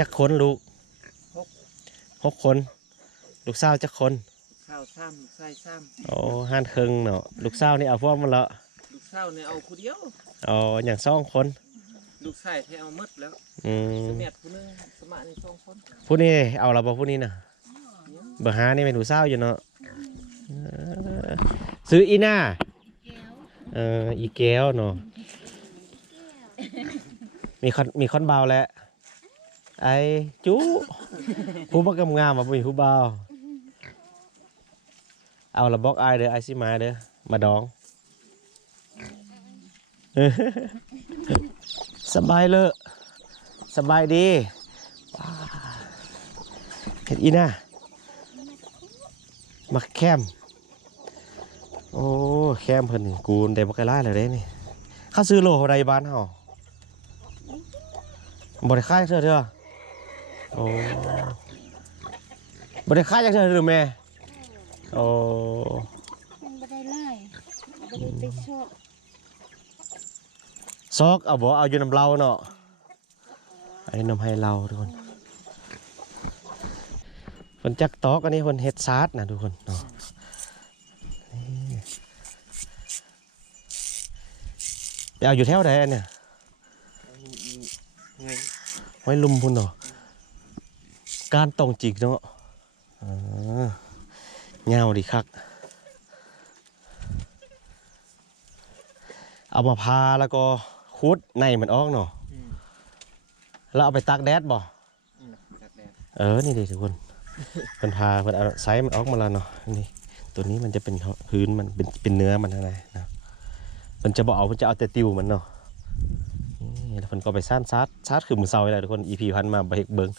จักคนลูกหก6 คนลูกสาวจักคนข้าวซ้ำลูกไส้ซ้โอ้ห้านเคิงเนาะลูกสาวนี่เอาพวกมันละำลูกเศร้าเนี่ยเอาผู้เดียวอ๋ออย่าง2 คนลูกไส้แท้เอาหมดแล้วสมัยผู้นึงสมัยนี้2 คน ผู้นี้เอาเราบอกผู้นี้นะเบอร์5นี่เป็นลูกสาวอยู่เนาะซื้ออีน่าอีแก้วเนาะมีคอนเบาแล้วไอ้จู้ผู้บักกำงามมาเป็นผู้เบาเอาละบอกไอเด้อไอซิมาเด้อมาดองสบายเลยสบายดีเห็ดอีน่ามาแคมโอ้แคมเพิ่นนี่กูได้บักกะลาเลยเด้นี่ข้าซื้อโลอะไรบ้านเฮาบ่ได้ขายเสื้อเด้อโอ้บ่ได้ขายจักเทื่อหรือแม่โอ้มันบ่ได้ไล่บ่ได้ไปชอบซอกเอาบ่เอาอยู่น้ำเราเนาะอันนี้น้ำให้เราทุกคนคนจักตอกอันนี้คนเฮ็ดซาดนะทุกคนเนาะไปเอาอยู่แถวใดอันเนี่ยไว้ลุมพุ่นเนาะการตรงจิกเนาะเงาดีคักเอามาพาแล้วก็คุดในมันออกเนาะแล้วเอาไปตากแดดบ่นี่ดิทุกคนมันพามันเอาไซส์มันออกมาแล้วเนาะนี่ตัวนี้มันจะเป็นพื้นมันเป็นเนื้อมันอะไรนะมันจะบอกมันจะเอาแต่ติวมันเนาะนี่แล้วมันก็ไปซ่านซัดคือมือเซาเลยทุกคน EP พันมาไปเบิ้ง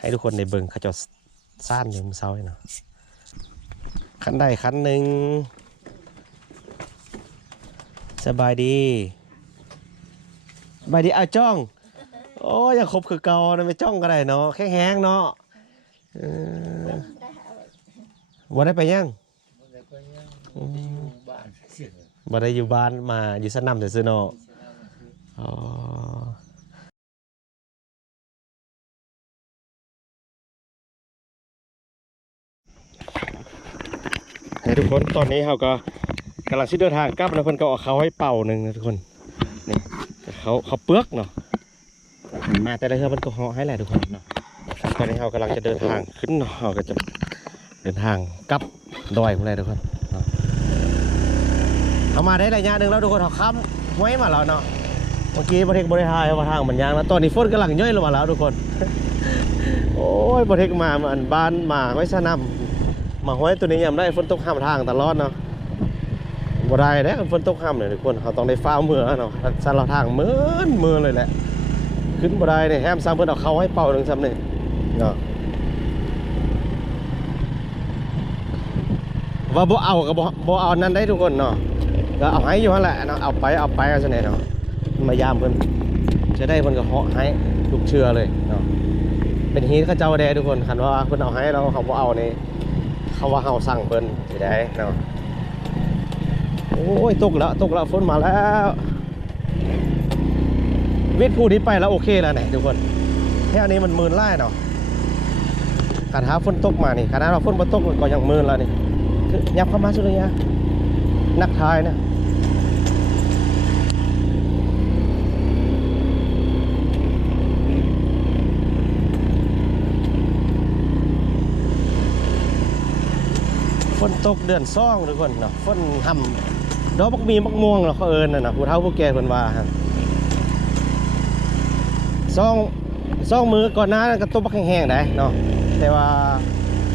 ให้ทุกคนในเบิ้งเขาจะซ่านอย่างมือเซาเลยเนาะคันใดคันหนึ่งสบายดีสบายดีเอาจ้องโอ้ยังครบคือเก่านะไม่จ้องก็ได้เนาะแข็งแห้งเนาะวันได้ไปยังบ่ได้อยู่บ้านมาอยู่สนามแต่ซื้อเนาะให้ทุกคนตอนนี้เราก็กำลังเดินทางกลับนะเพื่อนก็เอาเขาให้เป่าหนึ่งนะทุกคนนี่เขาเปลือกเนาะมาแต่ละเทื่อมันก็ห่อให้แหละทุกคนเนาะตอนนี้เรากำลังจะเดินทางขึ้นเนาะเราก็จะเดินทางกลับดอยพวกนี้ทุกคนเขามาได้ระยะหนึ่งแล้วทุกคนเขาค้ำไว้มาแล้วเนาะเมื่อกี้ประเทศบริหารมาทางมันยางแล้วตอนนี้ฝนกำลังย่อยลงมาแล้วทุกคนโอ้ยประเทศมาอันบ้านมาไว้สนามมาห้อยตัวนี้ยามได้ฝนตกห้ามทางตลอดเนาะบ่ได้เด้ฝนตกห้ามเลยทุกคนเขาต้องได้ฟ้าเมื่อเนาะสั่นเราทางมือเลยแหละขึ้นบ่ได้เนี่ยแฮมซ้ำเพิ่นเอาเข้าให้เป่าหนึ่งซ้ำนี่เนาะว่าบ่เอาก็บ่เอานั่นได้ทุกคนเนาะก็เอาให้อยู่นั่นแหละเนาะเอาไปเอาซะแน่เนาะมายามเพิ่นจะได้เพิ่นก็เหาะให้ทุกเชื่อเลยเนาะเป็นฮีทเขาเจ้าแดทุกคนคันว่าเพิ่นเอาให้เราเขาบ่เอานี่เขาว่าเฮาสั่งเพิ่นสิได้เนาะโอ้ยตกแล้วฝนมาแล้ววิทย์ผู้นี้ไปแล้วโอเคแล้วเนี่ยทุกคนแค่นี้มันมืนไล่เนาะการหาฝนตกมานี่ขนาดเราฝนมาตกก็ยังมืนแล้วนี่ยับเข้ามาสุดเลยนะนักทายนะฝนตกเดือนซ่องทุกคนเนาะฝนทำดอกบักมีบักม่วงเราเขาเอิญนะผู้เฒ่าผู้แก่เพิ่นว่าซ่องมือก่อนหน้านั้นก็ตกบักแห้งๆได้เนาะแต่ว่า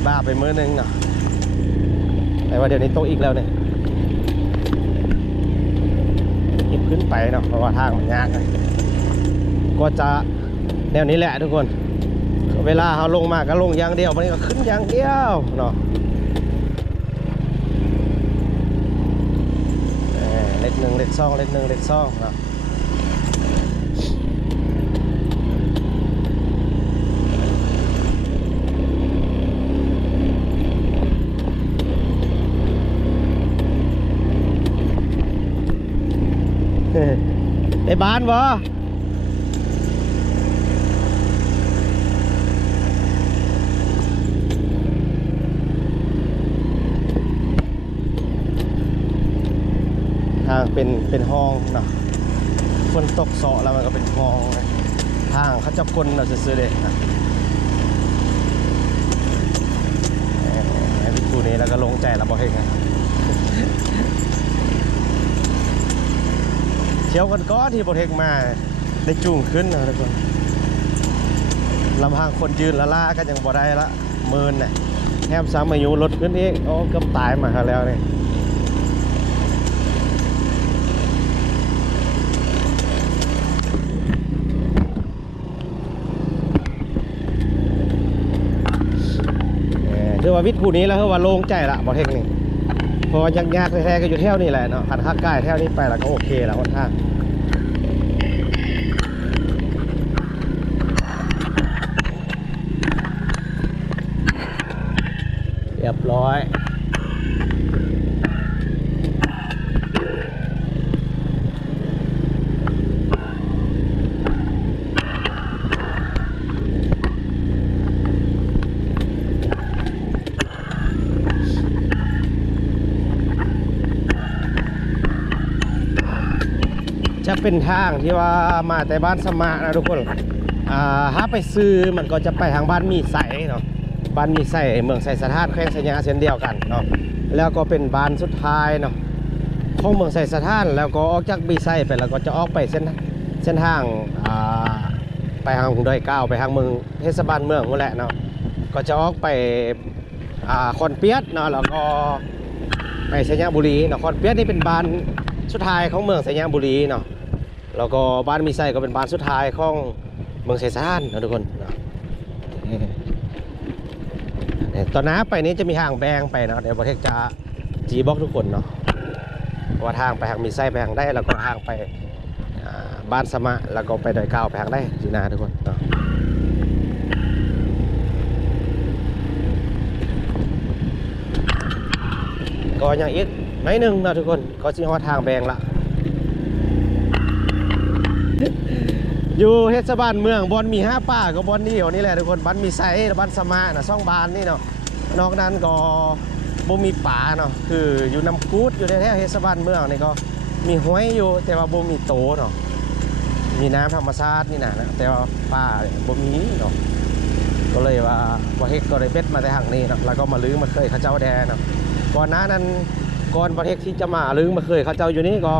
บ้าไปมื้อนึงเนาะแต่ว่าเดี๋ยวนี้ตกอีกแล้วเนี่ยหยิบขึ้นไปเนาะเพราะว่าทางมันยากก็จะแนวนี้แหละทุกคนเวลาเขาลงมาก็ลงอย่างเดียวมันก็ขึ้นอย่างเดียวเนาะเล็กหนึ่งเล็กสองเล็กหนึ่งเล็กสองเนาะไอ้บ้านบ่ างเป็นห้องเนาะฝนตกเสาะแล้วมันก็เป็นห้องนะทางเขาจะกลเราซื้อๆเลยนะวิธีนี้แล้วก็ลงใจเราบอกให้ไงเที่ยวกันก็ที่โปรเทคมาได้จูงขึ้นนะทุกคนลำพังคนยืนละล่าก็ยังบ่ได้ละเมินเนี่ยแทบซ้ำอายุรถขึ้นเองโอ้ก็ตายมาแล้วเนี่ยคือว่าวิทย์ผู้นี้แล้วคือว่าโล่งใจละบอเทคนี่พอยากๆแท้ๆก็อยู่แถวนี้แหละเนาะขันข้างใกล้แถวนี้ไปแล้วก็โอเคแล้วค่อนข้างเรียบร้อยจะเป็นทางที่ว่ามาแต่บ้านสมานะทุกคนถ้าไปซื้อมันก็จะไปทางบ้านมีใสเนาะบ้านมีใสเมืองไสสะท้านแขวงสัญญาเช่นเดียวกันเนาะแล้วก็เป็นบ้านสุดท้ายเนาะของเมืองไสสะท้านแล้วก็ออกจากมีใสไปแล้วก็จะออกไปเส้นทางไปทางดอยก้าวไปทางเมืองเทศบาลเมืองนั่นแหละเนาะก็จะออกไปคอนเปียดเนาะแล้วก็ไปสัญญาบุรีเนาะคอนเปียดนี่เป็นบ้านสุดท้ายของเมืองสัญญาบุรีเนาะแล้วก็บ้านมีไส้ก็เป็นบ้านสุดท้ายของเมืองไสสะท้านนะทุกคนตอนน้าไปนี้จะมีทางแบงไปเนาะเดี๋ยวประเทศจะจีบอกทุกคนเนาะว่าทางไปทางมีไส้ไปทางได้แล้วก็ทางไปบ้านสมะแล้วก็ไปดอยก้าวไปทางได้จีนาทุกคนเนาะก็อย่างอีกหน่อยหนึ่งนะทุกคนก็จะฮอดทางแบงละอยู่เทศบาลเมืองบอนมี5ป่าก็บอนนี่นี่แหละทุกคนบ้านมีไซบ้านสมานะซ่องบานนี่เนาะนอกนั้นก็บ่มีป่าเนาะคืออยู่น้ำกูดอยู่ในแถวเทศบาลเมืองนี่ก็มีห้วยอยู่แต่ว่าบ่มีโตเนาะมีน้ำธรรมชาตินี่นะแต่ว่าป่าบ่มีเนาะก็เลยว่าประเทศก็เลยเบ็ดมาแต่ทางนี้เนาะแล้วก็มาลื้อมาเคยเขาเจ้าแดนเนาะก่อนหน้านั้นก่อนประเทศที่จะมาลื้อมาเคยเขาเจ้าอยู่นี่ก็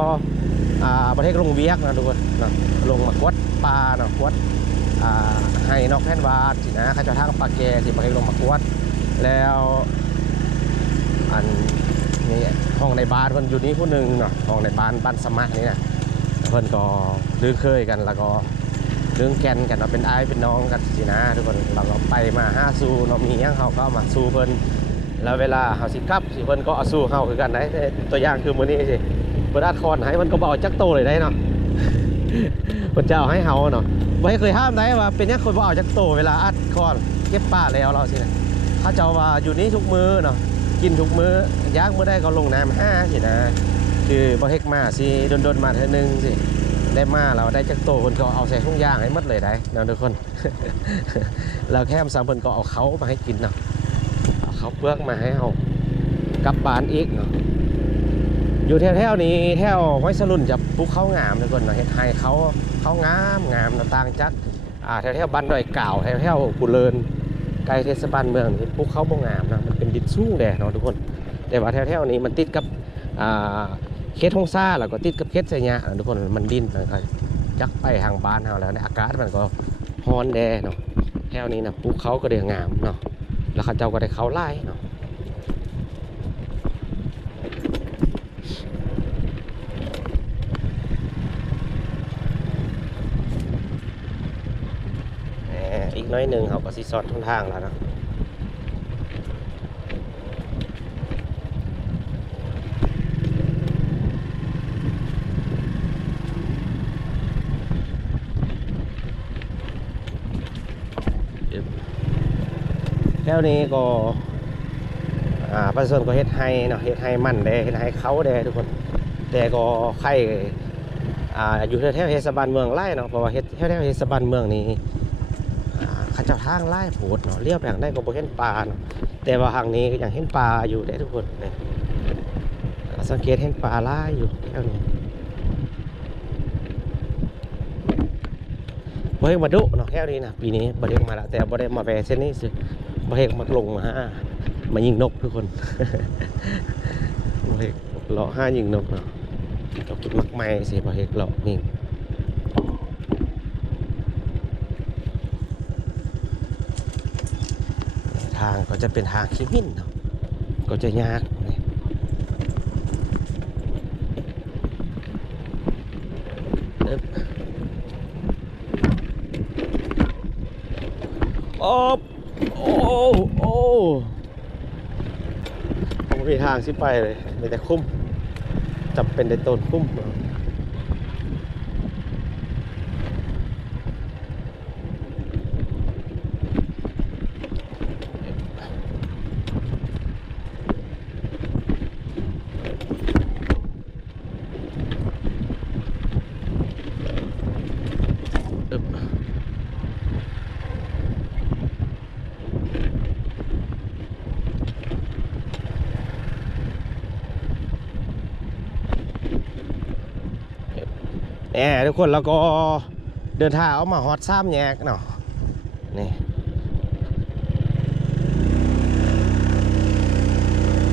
ประเทศลงเวียกนะทุกคนนะลงมากวดปลาเนาะกวดให้นอกแผ่นวาดสินะเขาจะทางปลาแกสิประเทศลงมากวดแล้วอันนี้ห้องในบ้านเพิ่นอยู่นี้ผู้หนึ่งเนาะห้องในบ้านสมัครนี่นะเพิ่นก็ลื้อเคยกันแล้วก็ลื้อแกนกันเราเป็นอ้ายเป็นน้องกันสินะทุกคนเราก็ไปมาห้าสู้เนาะมีอย่างเขาก็มาสู้เพิ่นแล้วเวลาเขาสิกลับสิเพิ่นก็เอาสู้เขาคือกันได้ตัวอย่างคือมื้อนี้สิเพิ่นอัดคอนให้มันก็บ่เอาจักโตเลยได้เนาะเพิ่นจะเอาให้เฮาเนาะบ่ให้เคยห้ามได้ว่าเป็นยังคนบ่เอาจักโตเวลาอัดคอนเก็บป่าแล้วเราสินะถ้าเจ้าว่าอยู่นี้ทุกมื้อเนาะกินทุกมื้อย่างมื้อได้ก็ลงน้ำ5สินะคือบ่เฮ็ดมาสิดนๆมาเทื่อนึงสิได้มาเราได้จักโตเพิ่นก็เอาใส่ถุงย่างให้หมดเลยได้เนาะทุกคน แล้วแค่ซ้ำเพิ่นก็เอาเขามาให้กินเนาะเขาเปลือกมาให้เฮากลับบ้านอีกเนาะอยู่แถวๆนี้แถวห้วยสรุ่นจะปลูกข้าวงามทุกคนเนาะเฮ็ดให้เขางามต่างจากแถวบ้านดอยก่าวแถวกุเลินใกล้เทศบาลเมืองนี่ปลูกข้าวบ่งามนะมันเป็นดินสูงแดดเนาะทุกคนแต่ว่าแถวๆนี้มันติดกับเขตทงซ่าแล้วก็ติดกับเขตไสยะทุกคนมันดินมันก็จักไปทางบ้านเฮาแล้วในอากาศมันก็ร้อนแดดเนาะแถวนี้นะปลูกเขาก็ได้งามเนาะแล้วเขาเจ้าก็ได้เขาไล่เนาะอีกน้อยหนึ่งเขาก็สิซอดทุกทางแล้วนะแถวนี้ก็ประชาชนก็เฮ็ดให้เนาะเฮ็ดให้มันเด้เฮ็ดให้เขาเด้ทุกคนแต่ก็ใครอยู่แถวเทศบาลเมืองไล่เนาะเพราะว่าแถวเทศบาลเมืองนี้ข้าเจ้าทางไล่โผดเนาะเลี้ยวไปทางได้ก็บ่เห็นปลาเนาะแต่ว่าทางนี้ก็ยังเห็นปลาอยู่ได้ทุกคนเนี่ย สังเกตเห็นปลาล่าอยู่แถวนี้บ่เห็นมาดุเนาะแถวนี้นะปีนี้บ่ได้มาแล้วแต่บ่ได้มาแวะเส้นนี้สิบ่เห็นมาลงมายิงนกทุกคน บ่เห็นเลาะยิงนกเนาะเรากินมักไม้สิบ่เห็นเลาะยิงทางก็จะเป็นทางขี้มิ้นเนาะก็จะยากนี่โอ้โอ้โอ้ผมมีทางสิไปเลยมีแต่คุ้มจำเป็นในต้นคุ้มทุกคนแล้วก็เดินทางเอามาฮอตซ้ำแยกเนาะนี่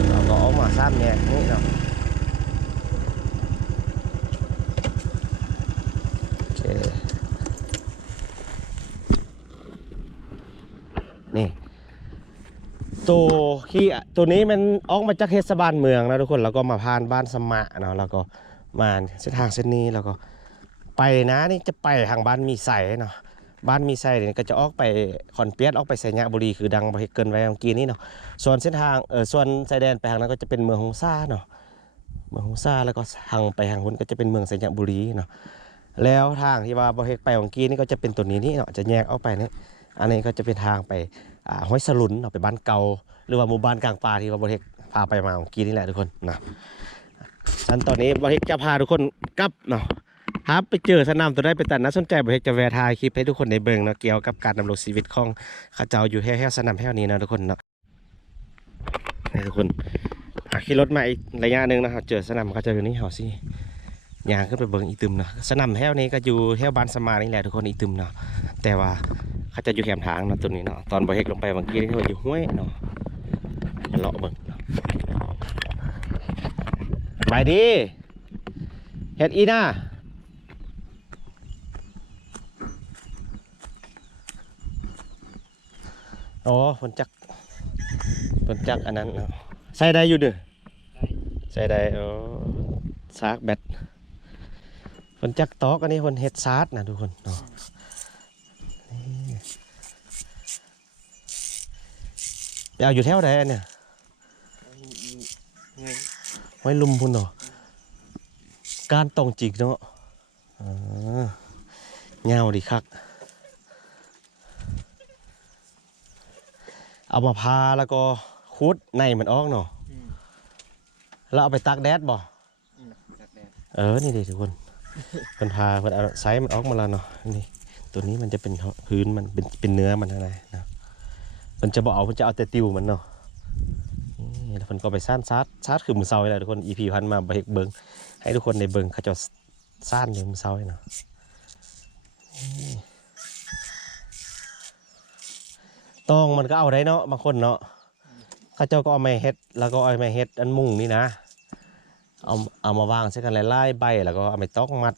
เราก็เอามาซ้ำแยกนี่เนาะโอเคนี่ตัวนี้มันออกมาจากเทศบาลเมืองนะทุกคนแล้วก็มาผ่านบ้านสมะเนาะแล้วก็มาเส้นทางเส้นนี้แล้วก็ไปนะนี่จะไปทางบ้านมีไสเนาะบ้านมีไสเนี่ยก็จะออกไปขอนเปี๊ยดออกไปไสยะบุรีคือดังเกินไว้เมื่อกี้นี้เนาะส่วนเส้นทางส่วนชายแดนไปทางนั้นก็จะเป็นเมืองฮงซ่าเนาะเมืองฮงซ่าแล้วก็ทางไปทางนู้นก็จะเป็นเมืองไสยะบุรีเนาะแล้วทางที่ว่าบ่เฮ็ดไปเมื่อกี้นี่ก็จะเป็นตัวนี้เนาะจะแยกออกไปนี่อันนี้ก็จะเป็นทางไปห้วยสลุนเนาะไปบ้านเก่าหรือว่าหมู่บ้านกลางป่าที่ว่าบ่เฮ็ดพาไปมาเมื่อกี้นี่แหละทุกคนนะฉันตอนนี้บ่เฮ็ดจะพาทุกคนกลับเนาะครับไปเจอสนามตัวได้ไปตัดน่าสนใจบ่เฮ็ดจะแวะถ่ายคลิปให้ทุกคนได้เบิ่งเนาะเกี่ยวกับการดำรงชีวิตของข้าเจ้าอยู่แถวๆสนามแถวนี้นะทุกคนเนาะนี่ทุกคนขี่รถมาอีกระยะนึงนะครับเจอสนามเขาจะอยู่นี่เฮาสิย่างขึ้นไปเบิ่งอีตึมเนาะสนามแถวนี้ก็อยู่แถวบ้านสมานี่แหละทุกคนอีตึมเนาะแต่ว่าเขาจะอยู่แคมทางเนาะตัวนี้เนาะตอนบ่เฮ็ดลงไปเมื่อกี้นี่เขาอยู่ห้วยเนาะมาเลาะเบิ่งไปดีเฮ็ดอีน่าโอ้ฝนจักอันนั้นใส่ได้อยู่เด้อใส่ได้โอ้ซากแบตฝนจักตอกอันนี้ฝนเฮ็ดซาร์ดนะทุกคนเนาะไปเอาอยู่แถวใดอันเนี่ยไว้ลุมพุ่นเนาะการตรงจิกเนาะเงาดีคักเอามาพาแล้วก็คุดในมันออกเนาะแล้วเอาไปตากแดดบ่นี่ดิทุกคนเพิ่นพาเพิ่นเอาไซส์มันออกมาแล้วเนาะนี่ตัวนี้มันจะเป็นพื้นมันเป็นเนื้อมันอะไรนะเพิ่นจะบ่เอาเพิ่นจะเอาแต่ติวมันเนาะนี่แล้วเพิ่นก็ไปซ่านซาดคือมื้อเช้านี่แหละทุกคน EP พันมาไปเบิ่งให้ทุกคนได้เบิ่งเขาจะซ่านอยู่มื้อเช้านี่เนาะตองมันก็เอาได้เนาะบางคนเนาะเขาเจ้าก็เอาไม้เฮ็ดแล้วก็เอาไม้เฮ็ดอันมุ้งนี่นะเอามาวางใส่กันไล่ใบแล้วก็เอาไปตอกมัด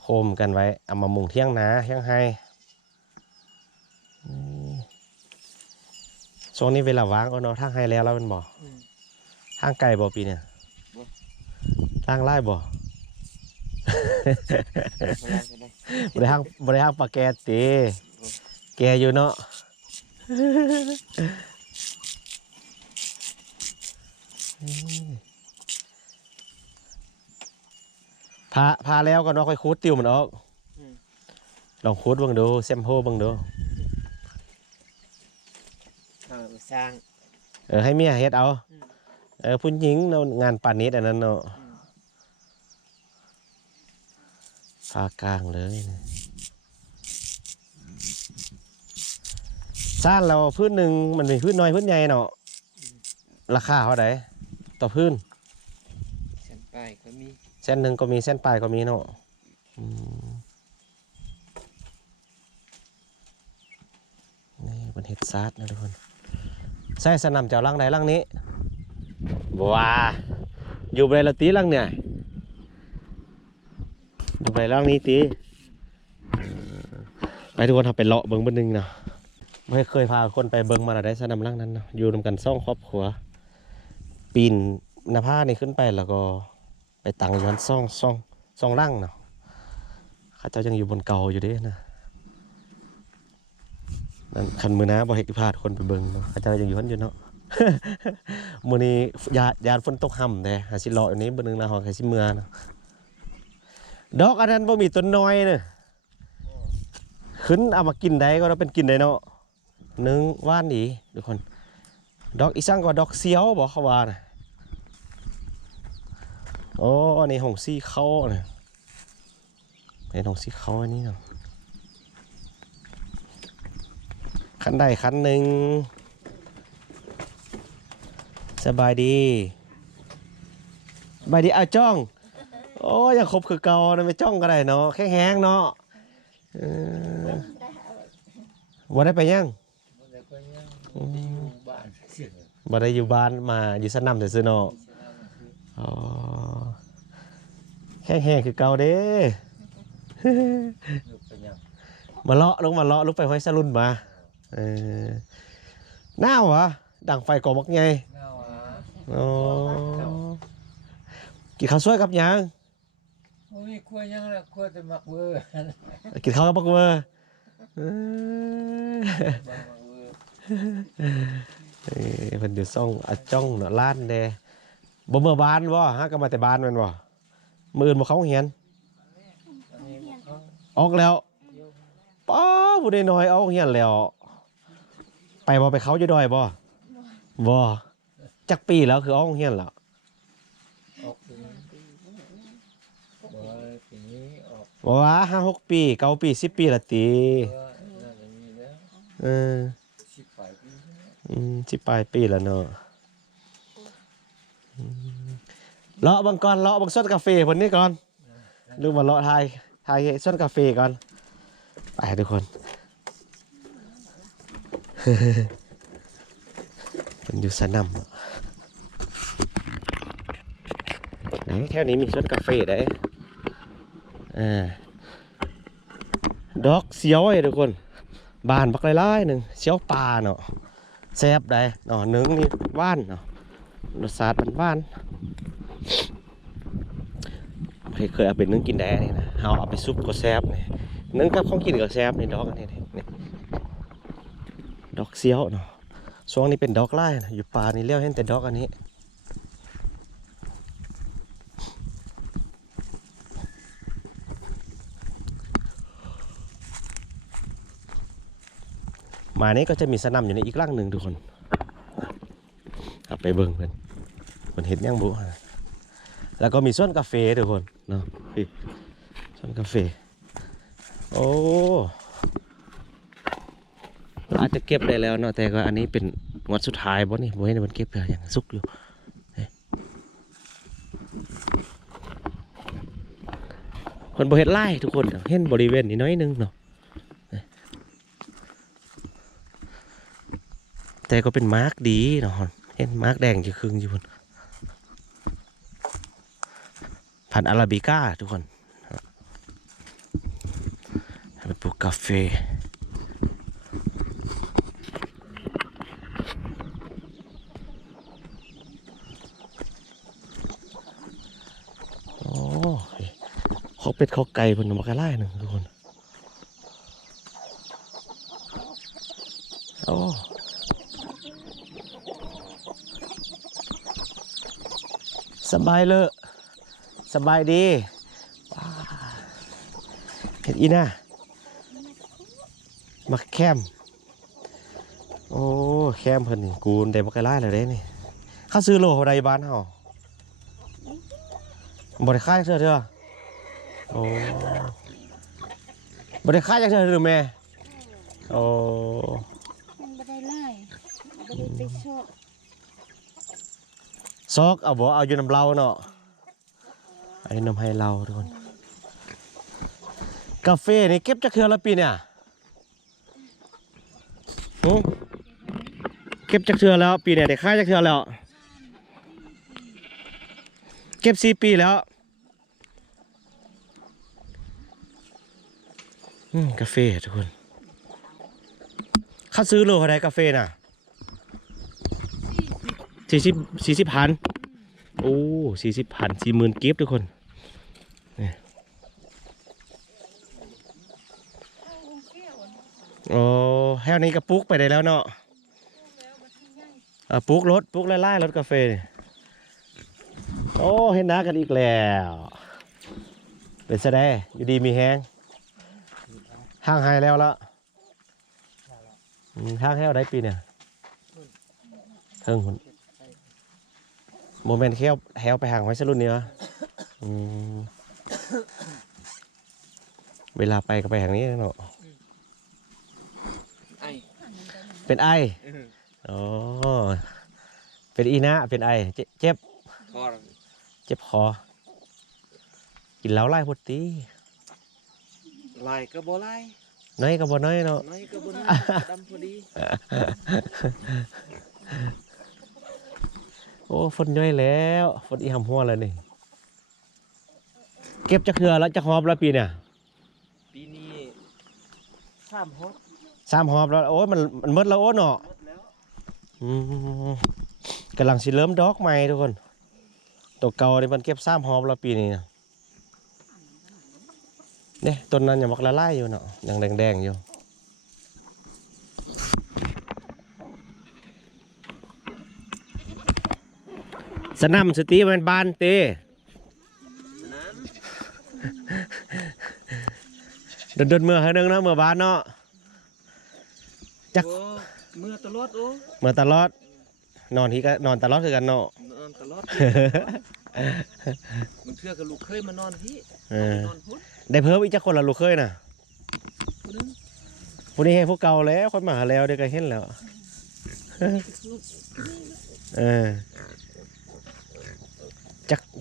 โคมกันไว้เอามามุงเที่ยงนาเที่ยงให้ช่วงนี้เวลาว่างก็เนาะทางให้แล้วมันบ่ทางไก่บ่ปีเนี่ยทางไล่บ่บริหารปลาแกตีแกอยู่เนาะพาแล้วก็เนาะค่อยคูดติวมันออกลองคูดเบิ่งดูแซมโพเบิ่งดูสร้างให้เมียเฮ็ดเอาผู้หญิงเนาะงานปานนี้อันนั้นเนาะฟากลางเลยซ่านเราพื้นหนึ่งมันเป็นพื้นน้อยพื้นใหญ่เนาะราคาเท่าไหร่ต่อพื้น ายก็มี เส้นหนึ่งก็มีเส้นปลายก็มีเนาะนี่เป็นเห็ดซาดนะทุกคนใส่สนามเจ้าลังไหนลังนี้ว้าอยู่ไปละตีลังเนี่ยอยู่ไปลังนี้ตีไปทุกคนทำเป็นเลาะเบิ้งเบิ้งนึงเนาะไม่เคยพาคนไปเบิ้งมาได้สนามลังนั้นเนาะอยู่รวมกันซ่องครอบครัวปีนหน้าผานี่ขึ้นไปแล้วก็ไปตั้งย้อนซ่องลังเนาะข้าเจ้ายังอยู่บนเก่าอยู่เด้นะนั่นคันมือนะบ่เห็นพาคนไปเบิ่งเนาะข้าเจ้ายังอยู่อยู่เนาะ มื้อนี้ยานฝนตกห่ำแท้หาสิเลาะอยู่นี้บ่นึงนะฮอดสิเมื่อเนาะดอกอันนั้นบ่มีต้นน้อยเด้อขึ้นเอามากินได้ก็เราเป็นกินได้เนาะนึงว่านดีทุกคนดอกอีสังก็ดอกเสียวบ่เขาว่าน่ะโอ้อันนี้หงซี่เข้าเนี่ยเป็นหงซี่เข้าอันนี้เนาะคันใดคันหนึ่งสบายดีสบายดีเอาจ้องโอ้ยังครบคือเก่านะไม่จ้องก็ได้เนาะแข็งแห้งเนาะบ่ได้ไปยังบ่ได้อยู่บ้านมาอยู่สนามแต่ซื้อเนาะอ๋อแห้งๆคือเก่าเด้ มาเลาะลงมาเลาะลุกไปห้อยสลุนมาหน้าวเหรอดังไฟก่อมักไงอ๋อกินข้าวสวยกับยัง โอ้ยครัวยังละครัวแต่มักเวอร์ กินข้าวกับมักเวอร์เพิ่นอยู่ซ่องอะจ้องเนาะล้านแดบ่เมื่อบ้านบ่ฮะก็มาแต่บ้านแม่นบ่มื้ออื่นบ่เข้าเรียนออกแล้วป้าผู้ใดน้อยเอาเรียนแล้วไปบ่ไปเขาอยู่ดอยบ่บ่จักปีแล้วคือเอาเรียนแล้วบ่ว่า5-6 ปี9 ปี10 ปีละติ10 ปลายปีแล้วเนาะเลาะบางก่อนเลาะบางสดกาแฟเพิ่นนี่ก่อนดูมาเลาะทายสดกาแฟก่อนไปทุกคน เป็นอยู่สนามไหนแถวนี้มีสดกาแฟได้ดอกเสียวไอ้ทุกคนบานบักหลายๆหนึ่งเสียวปลาเนาะแซ่บได้เนาะนึ่งนี่บ้านเนาะรสชาติบ้านเคยเอาไปนึ่งกินได้นี่นะเอาไปซุปก็แซ่บนี่นึ่งกับของกินก็แซ่บนี่ดอกนี่ดอกเสียวเนาะช่วงนี้เป็นดอกไล่นะอยู่ป่านี่เลี้ยวเห็นแต่ดอกอันนี้มานี้ก็จะมีสนามอยู่ในอีกร่างหนึ่งทุกคนไปเบิ่งเพิ่นเห็นยังบุแล้วก็มีสวนกาแฟทุกคนเนาะสวนกาแฟโอ้อาจจะเก็บได้แล้วเนาะแต่ก็อันนี้เป็นงวดสุดท้ายบ่นี่บ่ให้มันเก็บเลยยังสุกอยู่คนบ่เฮ็ดไร่ทุกคนเห็นบริเวณนี้น้อยนึงเนาะแต่ก็เป็นมาร์กดีเนาะเห็นมาร์กแดงจะครึ่งอยู่บนพันธุ์อาราบิก้าทุกคนไปปลูกกาแฟโอ้เขาเป็ดเขาไก่บนมะกะไล่หนึ่งทุกคนโอ้สบายเลยสบายดีเห็ดอีน่ามาแคมโอ้แคมเพิ่นนี่กูได้บักไก่ไล่แล้วเด้นี่เขาซื้อโลเท่าใดบ้านเฮาบ่ได้ขายเสื้อโอ้บ่ได้ขายจักเทื่อหรือแม่โอ้มันบ่ได้ไล่บ่ได้ไปชอบ ซอกเอาบ่เอาอยู่น้ำเล่าเนาะ ไอ้นมให้เราทุกคนกาแฟนี่เก็บจากเทือละปีเนี่ยหือเก็บจากเทือแล้วปีเนี่ยได้ค่ายจากเทือแล้วเก็บ4 ปีแล้วกาแฟทุกคนเขาซื้อโลเท่าไหร่กาแฟน่ะ40,000โอ้40,000 40,000กิฟต์ทุกคนนี่โอ้แถวนี้ก็ปลูกไปได้แล้วเนาะปลูกไล่ๆรถกาแฟนี่โอ้เห็นหน้ากันอีกแล้วเป็นแสดงอยู่ดีมีแฮงห่างหายแล้วละห่างแค่ได้ปีเนี่ยเทิงคนโมเมนต์แค่ไปห่างไว้สักรุ่นนี้วะเวลาไปก็ไปห่างนี้เนาะ ไอ เป็นไออ๋อเป็นอีนะเป็นไอเจ็บ คอ เจ็บคอกินแล้วไล่พดตี ลายก็บ่ลาย น้อยก็บ่น้อยเนาะ น้อยก็บ่น้อยดำพอดี โอ้ฝนย่อยแล้วฝนอีหำหัวแล้วนี่เก็บจะเคือแล้วจะหอบแล้วปีเนี่ย ปีนี้3 ฮอต 3 หอบแล้วโอ้ยมันหมดแล้วโอ้เนาะ หมดแล้ว กำลังสิเริ่มดอกใหม่ทุกคนตัวเก่านี่มันเก็บ3 หอบแล้วปีนี้เนี่ยต้นนั้นยังมักละลายอยู่เนาะยังแดงๆอยู่สนามสตีมันบานเต นั้น เดินเมื่อให้นึงนะเมื่อบานเนาะ จัก โอ้เมื่อตลอดโอ้ เมื่อตลอดนอนที่ก็นอนตลอดคือกันเนาะ นอนตลอดมันเทื่อกับลูกเคยมานอนพี่ นอนพุทธ ได้เพิ่มอีกจักคนละลูกเคยน่ะ ผู้นึง พวกนี้ให้พวกเก่าแล้วคนมาหาแล้วเดี๋ยวก็เห็นแล้วเออ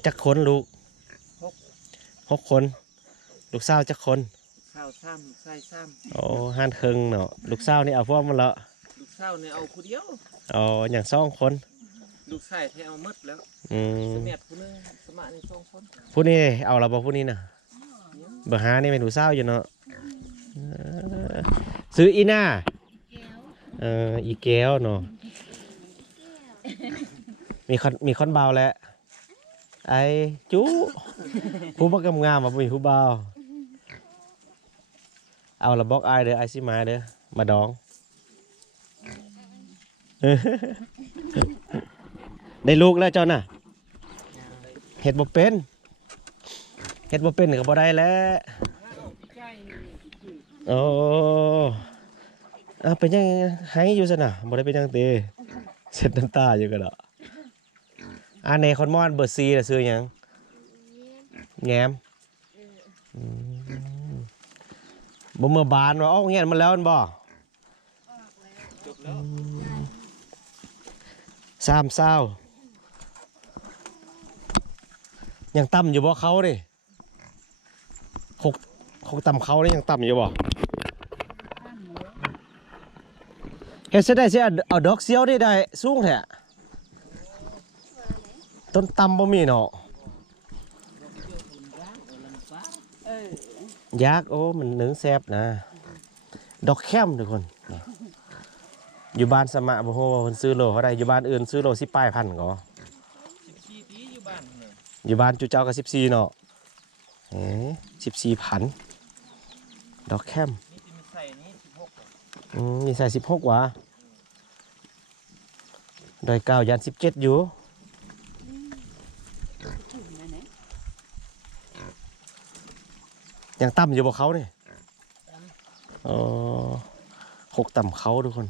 จักคนลูก6 คนลูกสาวจักคน ข้าวซ้ำใส่ซ้ โอ้ห้านเคิงเนาะลูกสาวนี่เอาพวกมันละ ำลูกสาวเนี่ยเอาผู้เดียว อ๋ออย่าง2 คน ลูกชายแท้เอาหมดแล้ว สมัยผู้นึงสมัยนี่2 คน ผู้นี้เอาเราบอกผู้นี้น่ะเบอร์5นี่เป็นลูกสาวอยู่เนาะซื้ออีน่าอีแก้วเนาะมีคอนเบาแล้วไอ้จู้ผู้บักงามมาผู้มีผู้เบาเอาละบอกไอเด้อไอซิมาเด้อมาดองได้ลูกแล้วเจ้าน่ะเห็ดบ่เป็นก็บ่ได้แล้วโอ้เป็นยังให้อยู่ซะน่ะบ่ได้เป็นยังเตเสร็จน้ำตาอยู่กันดอกในคอนมอนเบอร์ซีน่ะซื้อหยังแง้มบ่เมื่อบานว่าเงี้ยมันแล้วมันบ่ จบแล้ว 3 เศร้ายังต่ำอยู่บ่เขาดิหกต่ำเขานี่ยังต่ำอยู่บ่เฮ็ดซะได้สิเอาดอกเสียวได้สูงแท้ต้นต่ำบ่มีเนาะยากโอ้มันเนื้อแซ่บนะดอกแค้มทุกคนอยู่บ้านสมะบ่ฮู้ว่าเพิ่นซื้อโลเท่าใดอยู่บ้านอื่นซื้อโล10 ปลายพันก็ 14 ปีอยู่บ้านเนี่ย อยู่บ้านจุเจ้าก็14เนาะ14,000ดอกแค้ม นี่ที่มีใส่นี่16 มีใส่16ว่ะดอย9ยัน17อยู่ยังต่ำอยู่บ่เขานี่6 ต่ำเขาทุกคน